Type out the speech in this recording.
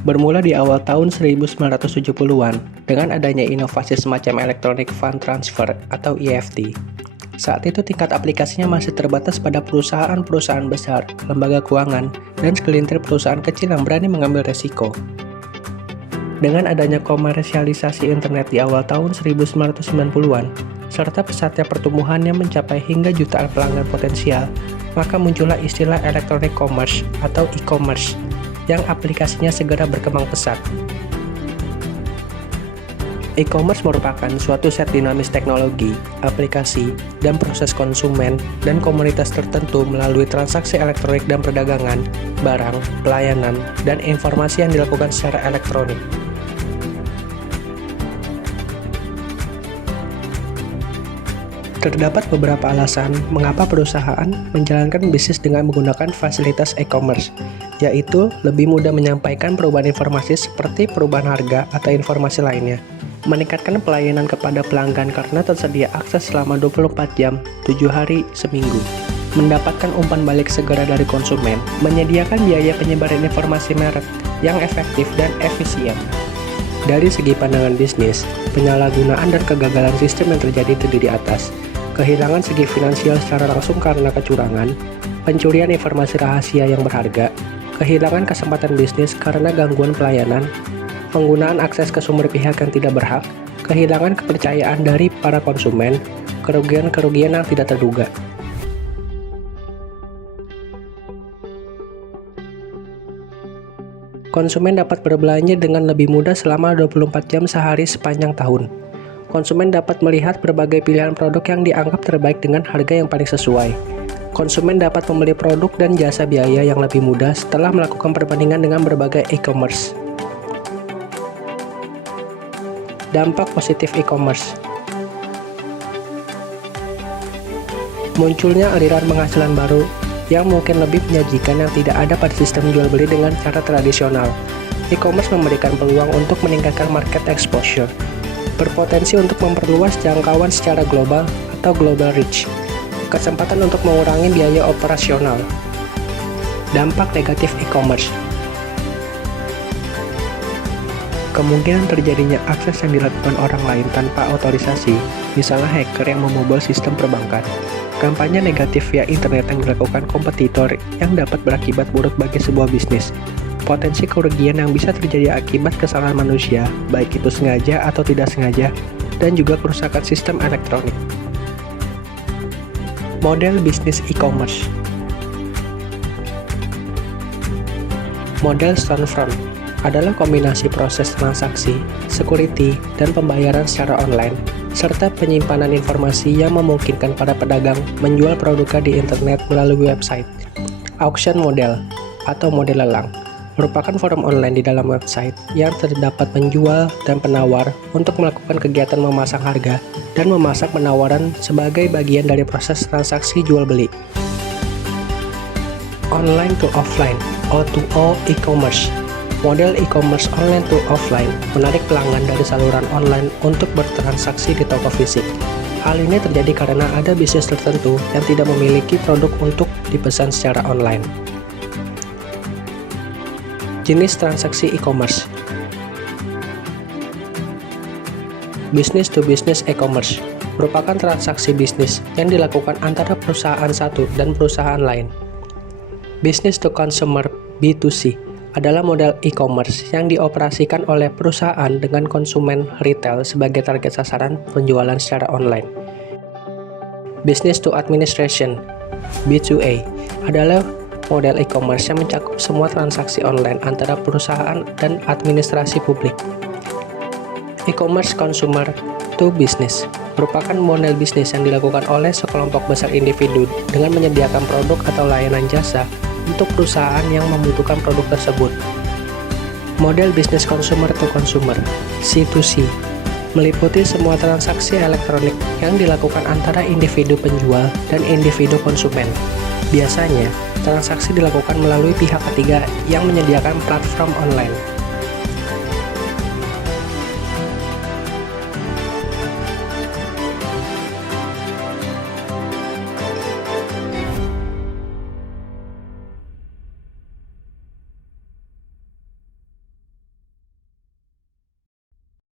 Bermula di awal tahun 1970-an dengan adanya inovasi semacam Electronic Fund Transfer atau EFT. Saat itu tingkat aplikasinya masih terbatas pada perusahaan-perusahaan besar, lembaga keuangan, dan segelintir perusahaan kecil yang berani mengambil resiko. Dengan adanya komersialisasi internet di awal tahun 1990-an, serta pesatnya pertumbuhan yang mencapai hingga jutaan pelanggan potensial, maka muncullah istilah electronic commerce atau e-commerce, yang aplikasinya segera berkembang pesat. E-commerce merupakan suatu set dinamis teknologi, aplikasi, dan proses konsumen dan komunitas tertentu melalui transaksi elektronik dan perdagangan, barang, pelayanan, dan informasi yang dilakukan secara elektronik. Terdapat beberapa alasan mengapa perusahaan menjalankan bisnis dengan menggunakan fasilitas e-commerce, yaitu lebih mudah menyampaikan perubahan informasi seperti perubahan harga atau informasi lainnya, meningkatkan pelayanan kepada pelanggan karena tersedia akses selama 24 jam, 7 hari seminggu, mendapatkan umpan balik segera dari konsumen, menyediakan biaya penyebaran informasi merek yang efektif dan efisien. Dari segi pandangan bisnis, penyalahgunaan dan kegagalan sistem yang terjadi terdiri atas kehilangan segi finansial secara langsung karena kecurangan, pencurian informasi rahasia yang berharga, kehilangan kesempatan bisnis karena gangguan pelayanan, penggunaan akses ke sumber pihak yang tidak berhak, kehilangan kepercayaan dari para konsumen, kerugian-kerugian yang tidak terduga. Konsumen dapat berbelanja dengan lebih mudah selama 24 jam sehari sepanjang tahun. Konsumen dapat melihat berbagai pilihan produk yang dianggap terbaik dengan harga yang paling sesuai. Konsumen dapat membeli produk dan jasa biaya yang lebih mudah setelah melakukan perbandingan dengan berbagai e-commerce. Dampak positif e-commerce. Munculnya aliran penghasilan baru yang mungkin lebih menyajikan yang tidak ada pada sistem jual beli dengan cara tradisional. E-commerce memberikan peluang untuk meningkatkan market exposure, berpotensi untuk memperluas jangkauan secara global atau global reach, kesempatan untuk mengurangi biaya operasional. Dampak negatif e-commerce. Kemungkinan terjadinya akses yang dilakukan orang lain tanpa otorisasi, misalnya hacker yang membobol sistem perbankan. Kampanye negatif via internet yang dilakukan kompetitor yang dapat berakibat buruk bagi sebuah bisnis. Potensi kerugian yang bisa terjadi akibat kesalahan manusia, baik itu sengaja atau tidak sengaja, dan juga kerusakan sistem elektronik. Model bisnis e-commerce. Model storefront adalah kombinasi proses transaksi, security, dan pembayaran secara online, serta penyimpanan informasi yang memungkinkan para pedagang menjual produknya di internet melalui website. Auction model atau model lelang merupakan forum online di dalam website yang terdapat penjual dan penawar untuk melakukan kegiatan memasang harga dan memasang penawaran sebagai bagian dari proses transaksi jual beli. Online to offline O2O e-commerce. Model e-commerce online to offline menarik pelanggan dari saluran online untuk bertransaksi di toko fisik. Hal ini terjadi karena ada bisnis tertentu yang tidak memiliki produk untuk dipesan secara online. Jenis transaksi e-commerce. Business to business e-commerce merupakan transaksi bisnis yang dilakukan antara perusahaan satu dan perusahaan lain. Business to consumer B2C adalah model e-commerce yang dioperasikan oleh perusahaan dengan konsumen retail sebagai target sasaran penjualan secara online. Business to administration B2A adalah model e-commerce yang mencakup semua transaksi online antara perusahaan dan administrasi publik. E-commerce consumer to business merupakan model bisnis yang dilakukan oleh sekelompok besar individu dengan menyediakan produk atau layanan jasa untuk perusahaan yang membutuhkan produk tersebut. Model bisnis consumer to consumer C2C meliputi semua transaksi elektronik yang dilakukan antara individu penjual dan individu konsumen. Biasanya, transaksi dilakukan melalui pihak ketiga yang menyediakan platform online.